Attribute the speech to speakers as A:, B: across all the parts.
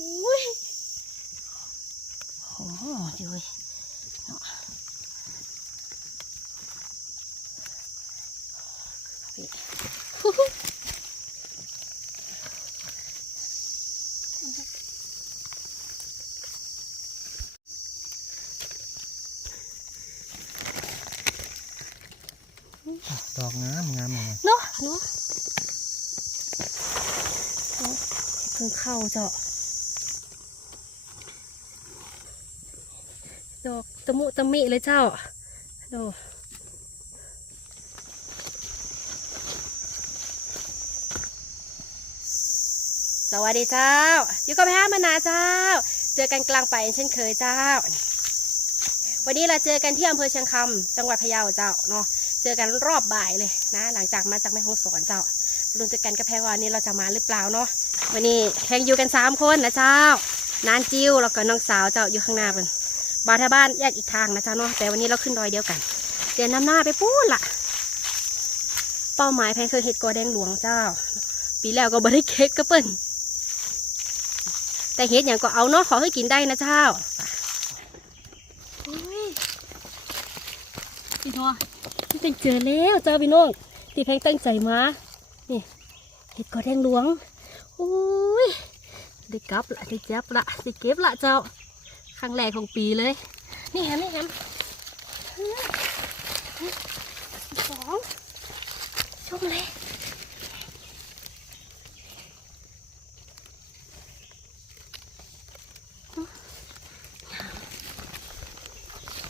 A: อุ้ยโอ้โหดีเว้ยเนาะพี่
B: ดอกงามงามเลย
A: เนาะเนาะเนาะเพิ่งเข้าเจ้าดอกตะมุตะมิเลยเจ้า ดูสวัสดีเจ้า อยู่กับแพทย์มานาเจ้า เจอกันกลางป่าเช่นเคยเจ้า วันนี้เราเจอกันที่อำเภอเชียงคำจังหวัดพะเยาเจ้าเนาะ เจอกันรอบบ่ายเลยนะ หลังจากมาจากแม่ฮ่องสอนเจ้าลุงเจอกันกับแพงวันนี้เราจะมาหรือเปล่าเนาะ วันนี้แข่งอยู่กันสามคนนะเจ้านานจิ้วแล้วก็น้องสาวเจ้าอยู่ข้างหน้าเป็น บาทาบ้านแยกอีกทางนะจ้าเนาะแต่วันนี้เราขึ้นดอยเดียวกัน เดี๋ยวนำหน้าไปพูดละเป้าหมายแพงคือเห็ดกอแดงหลวงเจ้า ปีแล้วก็บริเค้กก็เปิ้นแต่เห็ดอย่างก็เอาเนาะขอให้กินได้นะเจ้าพี่ทอพี่เป็นเจอแล้วเจ้าพี่น้องที่แพงตั้งใจมานี่เห็ดกอแดงหลวงโอ้ยได้กลับละได้จับละได้เก็บละเจ้า ครั้งแรกของปีเลย นี่แฮมนี่แฮมสองชมเลย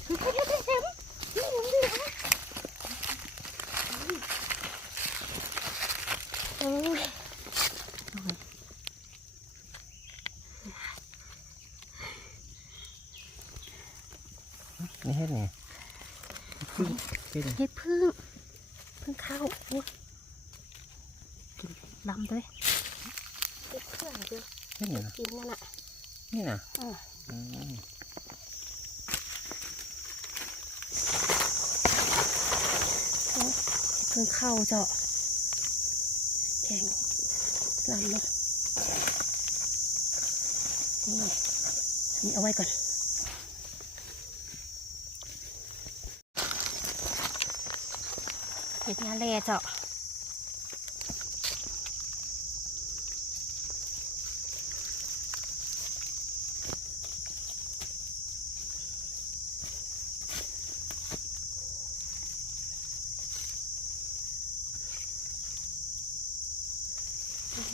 A: เฮ้ยเฮ้ยเฮ้ยเฮ้ยแฮมนี่หลวงดีเหรอ โอ้ย
B: นี่เฮ็ดนี่คือ เป็น
A: เฮ็ดพึ่งพึ่งเข้าโอ้ยกินลำด้วยเฮ็ดเพื่อนเด้อ
B: เฮ็ดนี่นะ
A: กินนั่นน่ะ
B: นี่นะ
A: อ่า
B: อืม
A: เฮ็ดพึ่งเข้าเจาะแข็งลำเนาะนี่นี่เอาไว้ก่อน ห็ดงานแลเจาะ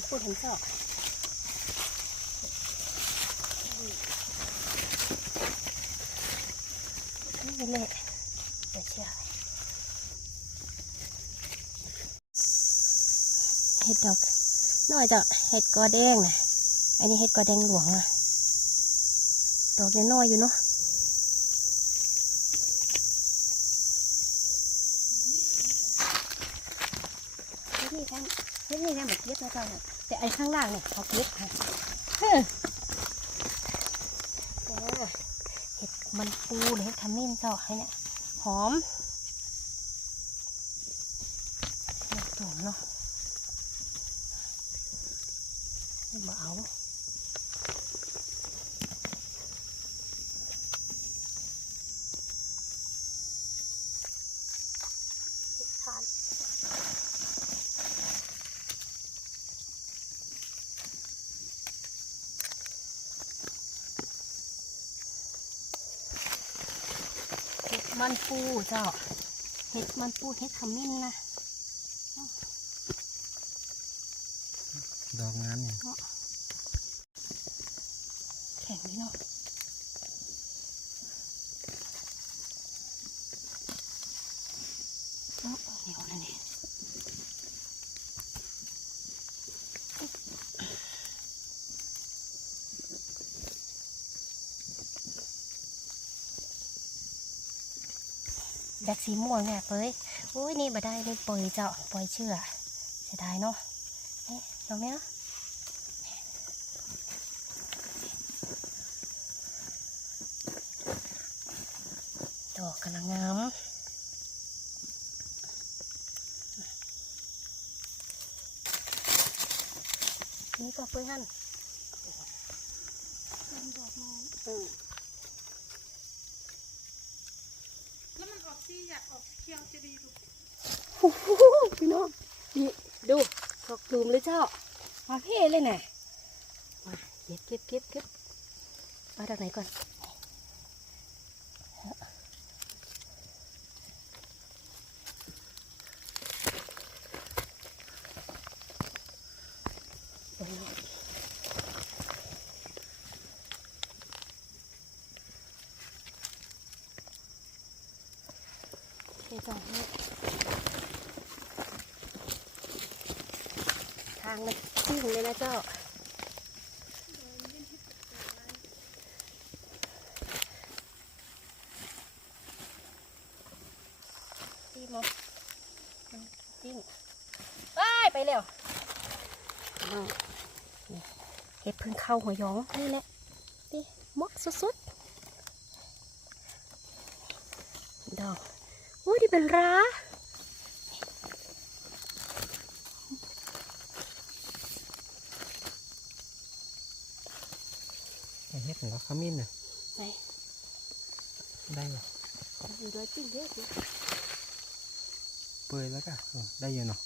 A: พูดเห็นเจาะนี่แหละเดี๋ยวเชื่อเห็ดดอกน้อย จะเห็ดกอแดงนะอันนี้เห็ดกอแดงหลวงนะดอกยังน้อยอยู่เนาะเฮ็ดนี่แค่เฮ็ดนี่แค่แบบเก็บนะเจ้าเนี่ยแต่ไอ้ข้างล่างเนี่ยเขาเก็บค่ะเห็ดมันปูหรือเห็ดขมิ้นเจ้าให้เนี่ยหอมห็ดตุ่มเนาะไม่มาเอาเห็ดทาน เห็ด มันปูเจ้า เห็ดมันปูเห็ดขมิ้นนะ
B: ดอกงามนี่
A: แข็งดีเนาะโอ้เหนียวเลยนี่แบก สีม่วงเนี่ยเป้ยอุ้ยนี่มาได้นี่เปยเจ้าปล่อยเชื่อเสียดายเนาะนี่เดี๋ยวไหมนะดอกกำลังงามนี่ก็เพื่อน อืม
C: แล้วมันออกที่อยากออกเคียวจะดีดู
A: โอ้โหพี่น้องนี่ดูดอกตูมเลยเจ้า มาเพ่เลยน่ะมาเก็บเก็บเก็บเก็บเอาจากไหนก่อนตรงนี้เทตรงนี้ ทางมันซิ่งเลยนะเจ้าจิ้งมันซิ่งไปไปเร็วเห็ดเพึ่งเข้าหัวยองนี่แหละนี่มกสุดๆดอกโอ้ยนี่เป็นร้า
B: ไอ้เฮ็ดแล้วขมิ้นน่ะ
A: ไหน
B: ได้เหรอ
A: อยู่ด้วยจิ้งเยอะสิ
B: เปื่อยแล้ว ก็เออได้อยู่เนาะ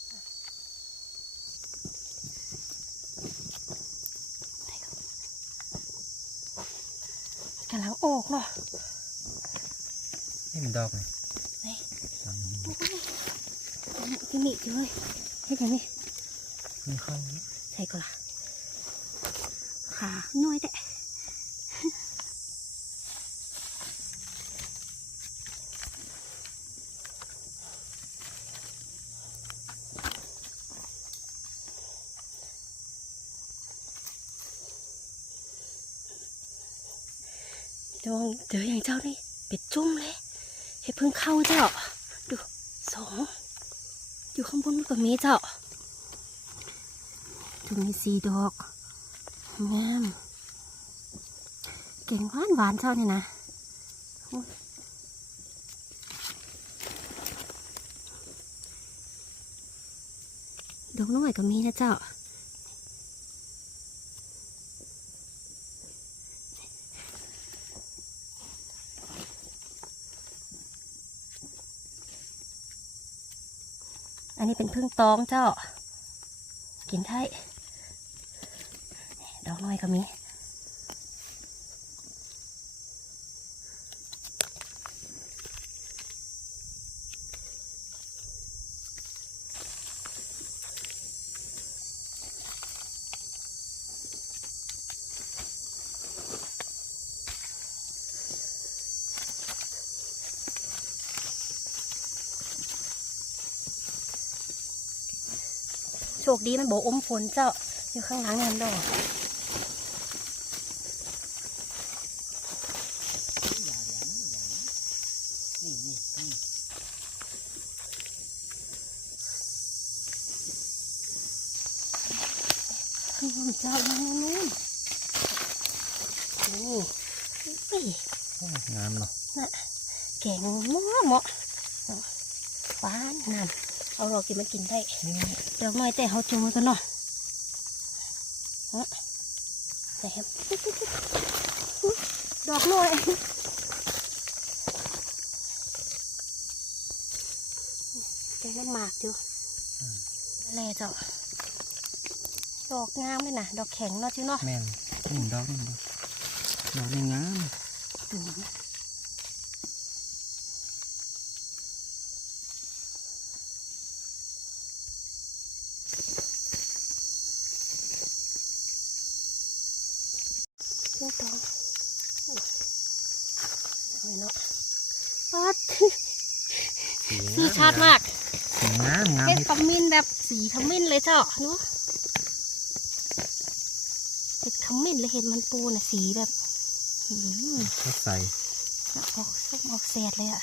A: กำลังออกเนาะ
B: นี่มันดอกไง
A: ไหน
B: หลังนี้
A: ที่นี่อยู่เลยเฮ็ดยังไง
B: มันเข้า
A: ใส่ก่อนล่ะขาน้อยแต่ ดวง เจ้านี่เป็ดจุ้มเลยให้เพิ่งเข้าเจ้า ดูสองอยู่ข้างบนมันก็มีเจ้าถึงมีสี่ดอกงามเก่งหวานหวานเจ้านี่นะดอกน้อยก็มีนะเจ้า เป็นพึ่งตองเจ้า กินได้ดอกน้อยก็มี คดีมันโบอมฝนเจ้าอยู่ข้างหลังนั่นดอกอืมเจ้ายังนู่นนี่อุ้ย
B: งามเนาะ
A: แกงหม้อเหมาะหวานนั่น เอาเรากินมันกินได้
B: นี่
A: ดอกน้อยแต่เขาจงไว้กันเนาะฮะแต่เห็นดอกน้อยแกงน้ำหมากอยู่แล่เจ้าดอกงามเลยนะดอกแข็งเนาะจิ้วเนาะ
B: แม่นนี่มันดอกนี่มันดอกดอกนี่งาม
A: ดูเรื่องตองเอาเนาะปัด
B: สี
A: สีชัดมาก
B: สีงามงาม
A: เห็ด
B: เฮ็ด
A: ขมิ้นแบบสีขมิ้นเลยเจ้าเนาะเห็ดขมิ้นเลยเห็ดมันปูน่ะสีแบบอืม
B: เขาใส่
A: ออกส้มออกแสดเลยอะ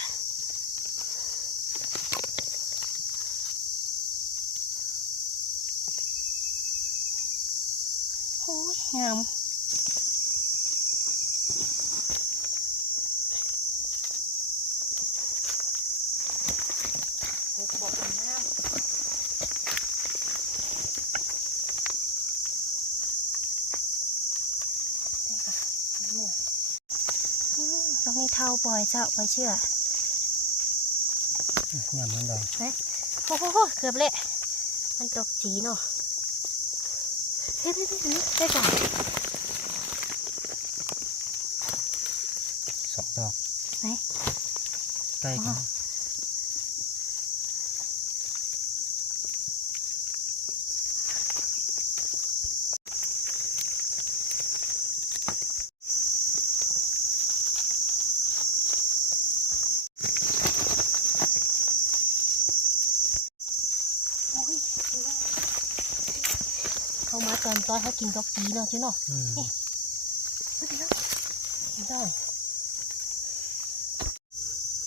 A: โอ้ยงามบอกเป็นน้ำ ได้ค่ะนี่เนี่ย อกนี้ เท่าปล่อยเจ้าปล่อยเชื่อ
B: หยำมันดอก
A: โอ้โหเกือบเละมันตกจีเนาะเฮ้ยเฮ้ยเฮ้ยได้ก่อน
B: สองดอก
A: ไหน
B: ใกล้กัน
A: โอ้ยเข้ามา ตอนตอนเขากินดอกจีเนาะจีเนาะ
B: อืม
A: เฮ้ยเดี๋ยวเห็นได้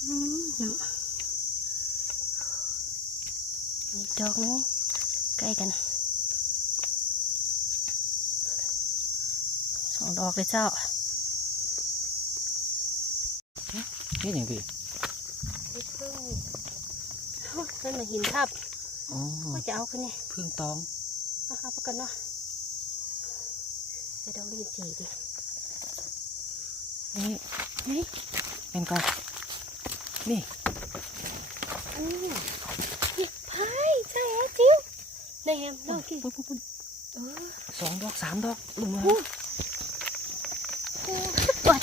A: อืมเนาะอีกดอกนึงใกล้กันสองดอกเลยเจ้า
B: นี่อย่างพี่
A: ไอ้พึ่งเฮ้ยนั่นมาหินทับ
B: อ๋อ
A: ว่าจะเอาขึ้นนี่
B: พึ่งตอง
A: เอาเอาประกันเนาะไปดอก รีดจีดิ
B: นี่
A: นี่
B: เป็นก่อนนี่
A: อืมนี่พายใช่แฮะจิ้วในแฮมน้องกิน
B: ปุ๊บปุ๊บปุ๊บ
A: เออ
B: สองดอกสามดอกลงมา
A: พูดว่า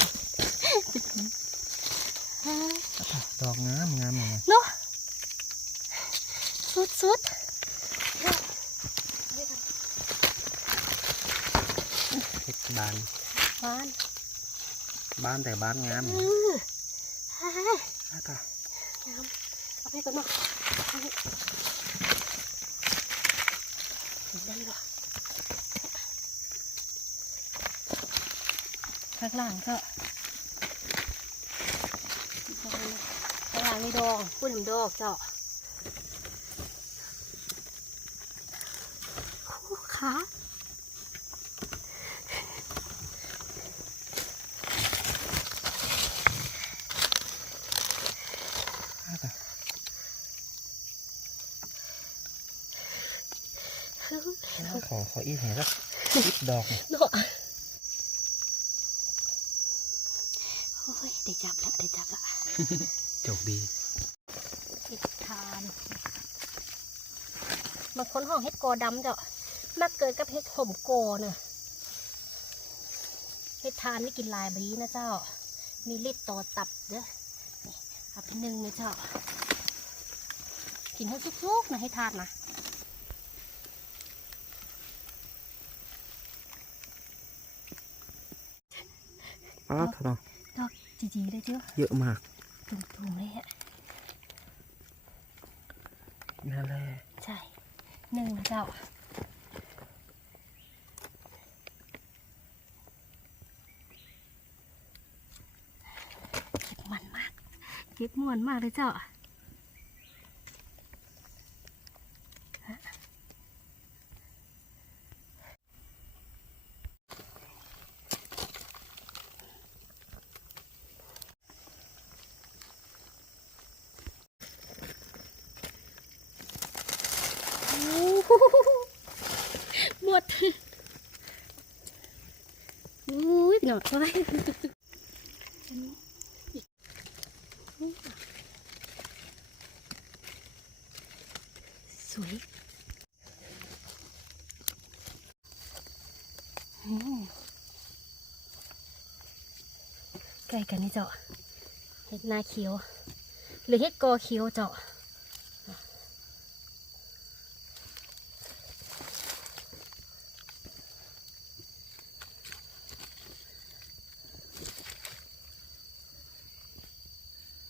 A: ฮะ
B: ดอกงามงามเลย
A: เนาะสุดสุด
B: เห็ดบาน
A: หวาน
B: บ้านแต่บ้านงาม
A: เออฮะ
B: อะต่อ
A: เอาไปก่อนเนาะเอาไปเห็นได้หรอข้างล่างก็ข้างล่างมีดองปุ้นดอกเจ้าคู่ขา
B: อะต่อข อขออีกเห็นสักสิบดอกเนี่ย
A: เนาะโอ้ยได้จับแล้วได้จับละ
B: จบดี
A: เห็ดทานบางคนห้องเห็ดกอดำเจ้ามาเกิดกับเห็ดห่มโกเนอะเห็ดทานไม่กินลายบรีนะเจ้า มีฤทธิ์ต่อตับเด้อนี่เอาไปหนึ่งเลยเจ้า กินให้สุกๆนะให้ทานนะ
B: อ๋อดอก
A: ดอกจีๆเลยเจ้า
B: เยอะมาก
A: ตุ่มๆเลยฮะ
B: นั่นแหละ
A: ใช่หนึ่งนะเจ้าเก็บมันมาก เก็บมวนมากเลยเจ้า อุ้ยหนอดไว้สวยใกล้กันนี่เจ้าเห็ดนาเขียว หรือเห็ดกอเขียวเจา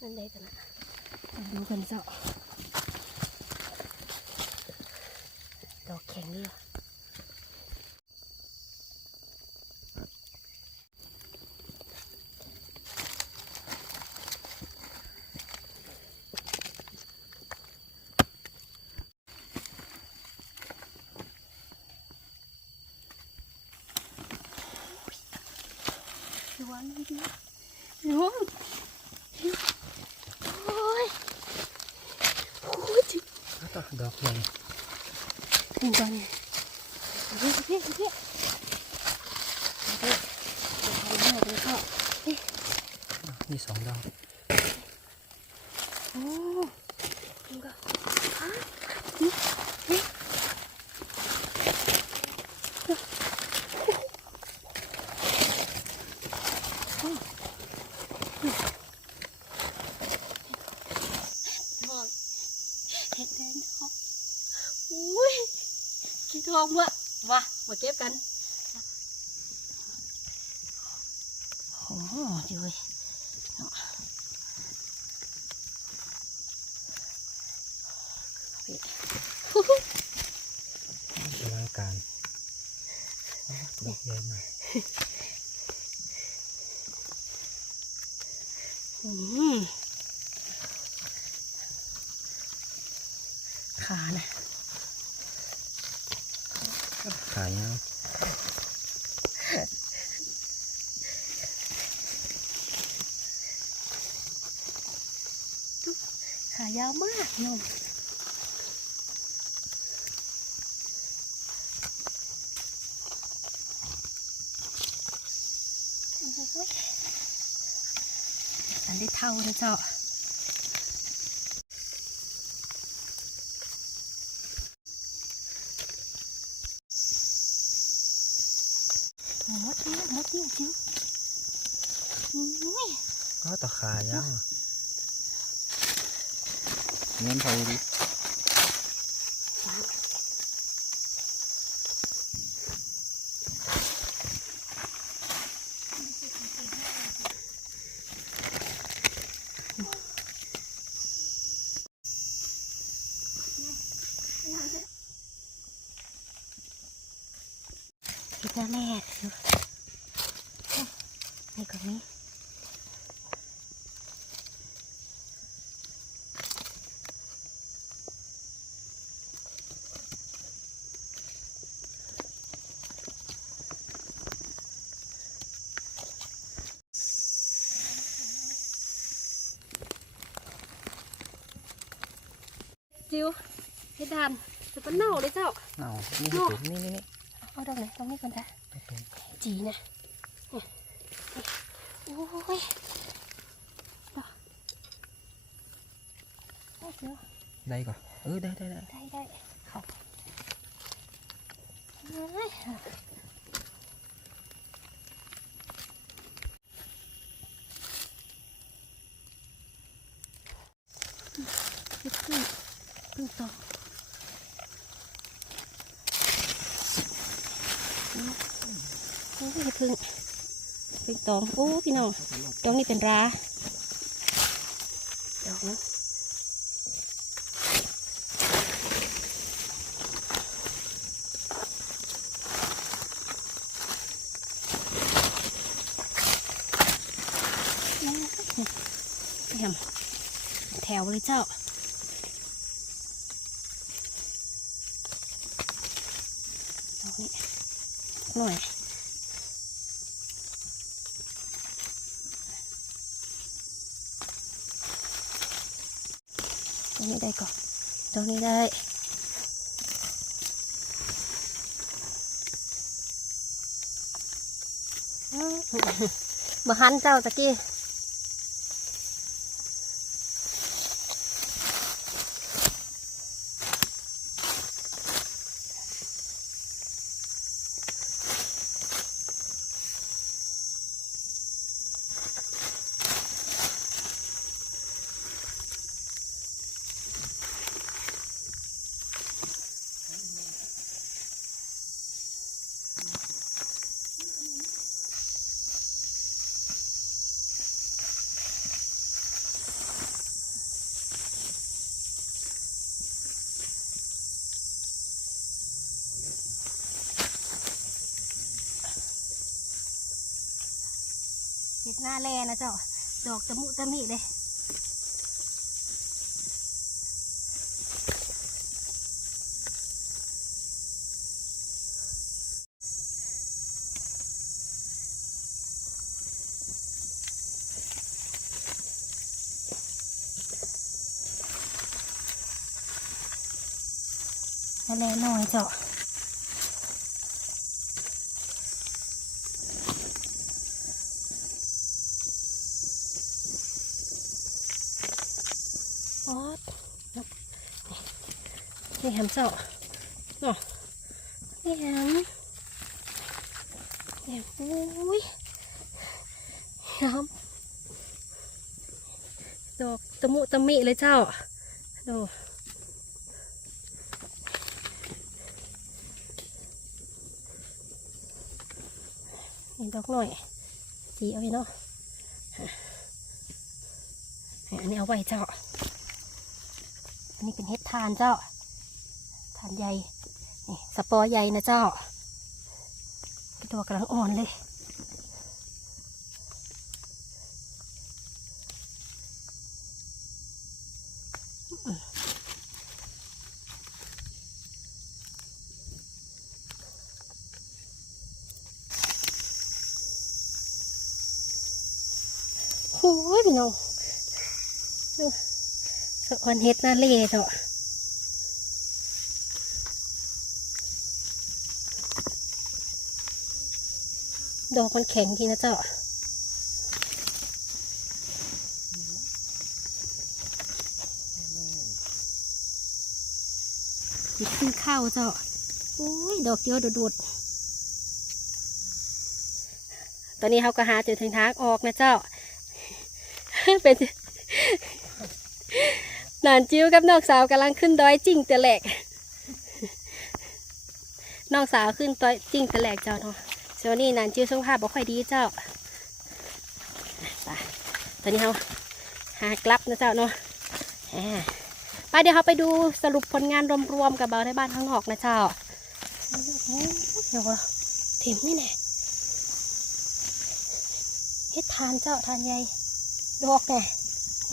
A: นั่นได้กันนะมาดูกันเจ้า ดอกแข็งดีว่ะ ระวังดีระวังโอ้ยโอ้ยจิ
B: ต่อดอกใหญ่
A: ถึงกันเฮ้ยเฮ้ยเฮ้ยเฮ้ยเฮ้ยทำให้เราเป็นข้อเฮ้ย
B: นี่สองดอก
A: โอ้มันก็ฮะนี่นี่ทอง เห็ดแดงทองอุ้ยกี่ทองวะมามาเก็บกันโอ้โหดีเว้ยเนาะ
B: อลังการดอกใหญ่มาก
A: อืมขานะ
B: ขายยาว
A: ขา ยาวมากโยมอันได้เท่าเลยเจ้าโอ้มดเตี้ยมดเตี้ยจิ๋วอุ้ย
B: ก็ต่อขายาว เน้นเขาดิ
A: พิจารณาแรกดูนี่ก็ มีจิวให้ดานจะเป็นเน่าเลยเจ้า
B: เอานี่คือตัวนี่นี่นี่
A: เอาดอกไหนตรงนี้ก่อนจ้ะ
B: ตัวตรง
A: จีนะเนี่ยโอ้ยดอกได้เจอ
B: ได้ก่อนเออได้ได้ได้
A: ได้ได้เขาเอ้ยพึ่งพึ่ง พึ่งตองโอ้ยพึ่งพึ่งตองโอ้พี่น้องตองนี่เป็นราดอกนะ แถมแถวเลยเจ้า ดอกนี้ หน่อยตรงนี้ได้ก่อนตรงนี้ได้บ่หันเจ้าตะกี้ ห็ดหน้าแลนะเจ้า ดอกตะมุตะมิเลยหน้าแลน้อยเจ้านี่ แฮมเจ้าเนาะแฮมแฮมอุ้ยแฮมดอกตะมุตะมิเลยเจ้าดูนี่ดอกหน่อยสีเอาไว้เนาะอันนี้เอาไว้เจ้า อันนี้เป็นเห็ดทานเจ้าานใหญ่นี่สปอร์ใหญ่นะเจ้าตัวกำลังอ่อนเลยโอ้ยพี่น้องดูสะออนเฮ็ดนาเล่เจ้า ดอกมันแข็งทีนะเจ้าจิบขึ้นข้าวเจ้าโอ้ย ดอกเดียวโดดๆตอนนี้เขาก็หาจุดถึงทางออกนะเจ้า เป็นหนานจิ้วกับน้องสาวกำลังขึ้นดอยจริงแต่แหลกน้องสาวขึ้นดอยจริงแต่แหลกเจ้าเนาะ ส่วนนี้หนานจิ้วสภาพบ่ค่อยดีเจ้าไปตอนนี้เขาหากลับนะเจ้าเนาะอ่าไปเดี๋ยวเขาไปดูสรุปผลงานรวมๆกับเบาในบ้านข้างนอกนะเจ้าโอ้โหเดี๋ยวว่าเต็มนี่แน่เฮ็ดทานเจ้าทานใหญ่ดอกไง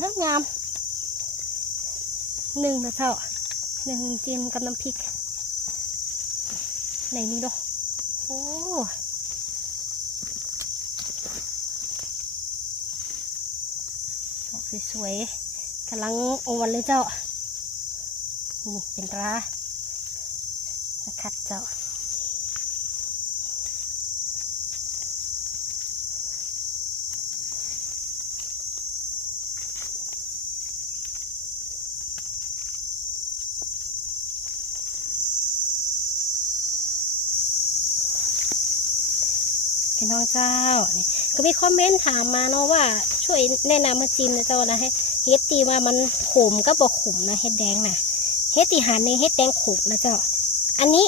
A: งามงามหนึ่งนะเจ้าหนึ่งจิ้มกับน้ำพริกไหนนี่ดอกโอ้ดอก สวยๆกำลังอ่อนเลยเจ้า นี่เป็นรานะครับเจ้า พี่น้องเจ้านี่ก็มีคอมเมนต์ถามมาเนาะว่าช่วยแนะนำมาจิมนะเจ้านะให้เฮ็ดตีว่ามันขมก็บอกขมนะเฮ็ดแดงนะเฮ็ดตีหันในเฮ็ดแดงขมนะเจ้า อันนี้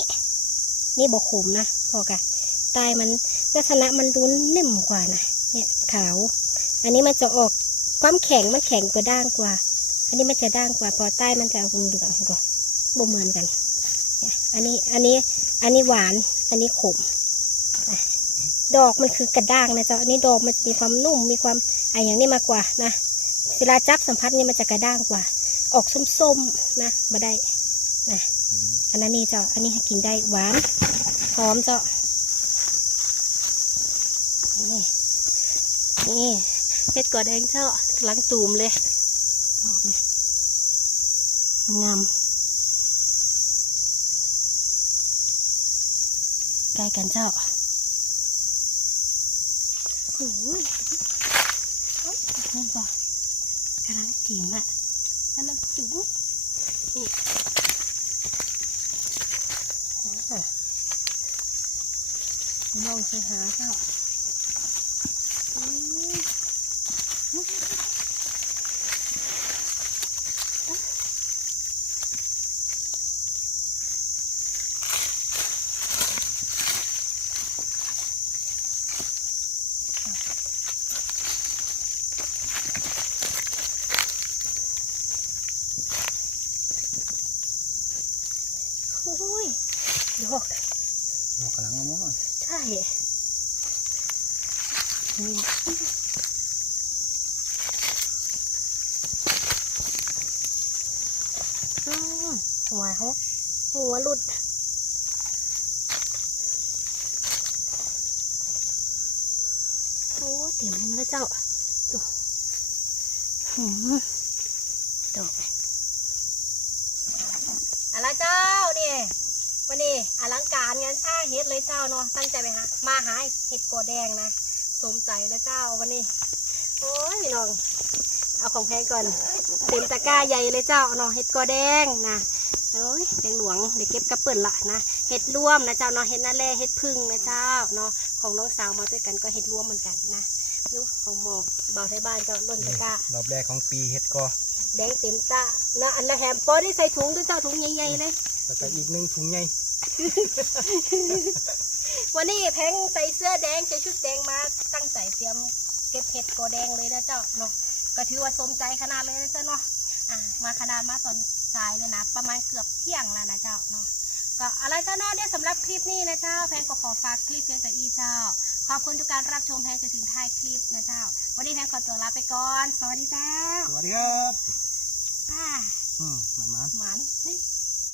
A: นี่บอกขมนะพอกะตายมันลักษณะมันดูนิ่มกว่านะเนี่ยขาว อันนี้มันจะออกความแข็งมันแข็งกว่าด้างกว่า อันนี้มันจะด้างกว่า พอใต้มันจะเหลืองๆก็บ่เหมือนกันเนี่ยอันนี้อันนี้อันนี้หวาน อันนี้ขม ดอกมันคือกระด้างนะเจ้าอันนี้ดอกมันจะมีความนุ่มมีความอะไรอย่างนี้มากกว่านะเวลาจับสัมผัสนี่มันจะกระด้างกว่า ออกส้มๆนะมาได้นะอันนั้นนี่เจ้าอันนี้ให้กินได้หวานหอมเจ้านี่นี่เห็ดกอแดงเจ้ากำลังตูมเลยดอกเนี่ยงามใกล้กันเจ้า โอ้ยโอ้ยนั่นจ้ะ กำลังจีมอะกำลังจุ๊บนี่อ่าน้องไปหาเจ้าโอ้ยโอ้ยดอก
B: ดอกกำลังงาม
A: ใช่ นี่หัวเขาหัวหลุดโอ้เต็มแล้วเจ้าดูหืมดอกอะไรเจ้าเนี่ยวันนี้อ ลังการงานสร้างเฮ็ดเลยเจ้าเนาะตั้งใจไปหามาหาเห็ดกอแดงนะสมใจแล้วเจ้าวันนี้ โอ้ยพี่น้องเอาของแพงก่อนเต็มตะกร้าใหญ่เลยเจ้าเนาะเห็ดกอแดงนะเอ้ยแดงหลวงเดี๋ยวเก็บกระเปิดละนะเห็ดร่วมนะเจ้าเนาะเห็ดนาแลเห็ดพึ่งนะเจ้าเนาะของน้องสาวมาด้วยกันก็เห็ดร่วมเหมือนกันนะดูของหมอกเบาไทยบ้านเจ้าล้นตะกร้าร
B: อบแรกของปีเฮ็ดกอ
A: แดงเต็มตาเนาะอันละแฮมปอได้ใส่ถุงด้วยเจ้าถุงใหญ่ๆเลย
B: แล้วก็อีกหนึ่งถุงใหญ่
A: วันนี้แพงใส่เสื้อแดงใส่ชุดแดงมาตั้งใจเตรียมเก็บเห็ดกอแดงเลยนะเจ้าเนาะก็ถือว่าสมใจขนาดเลยนะเจ้าเนาะอะมาขนาดมาตอนสายเลยนะ ประมาณเกือบเที่ยงแล้วนะเจ้าเนาะก็อะไรก็เนาะเนี่ยสำหรับคลิปนี้นะเจ้า แพงก็ขอฝากคลิปเพียงแต่อีเจ้า ขอบคุณทุกการรับชมแพงจนถึงท้ายคลิปนะเจ้า วันนี้แพงขอตัวลาไปก่อน สวัสดีเจ้า
B: สวัสดีครับ
A: อ่า
B: อืมมามา
A: หมันเฮ้ย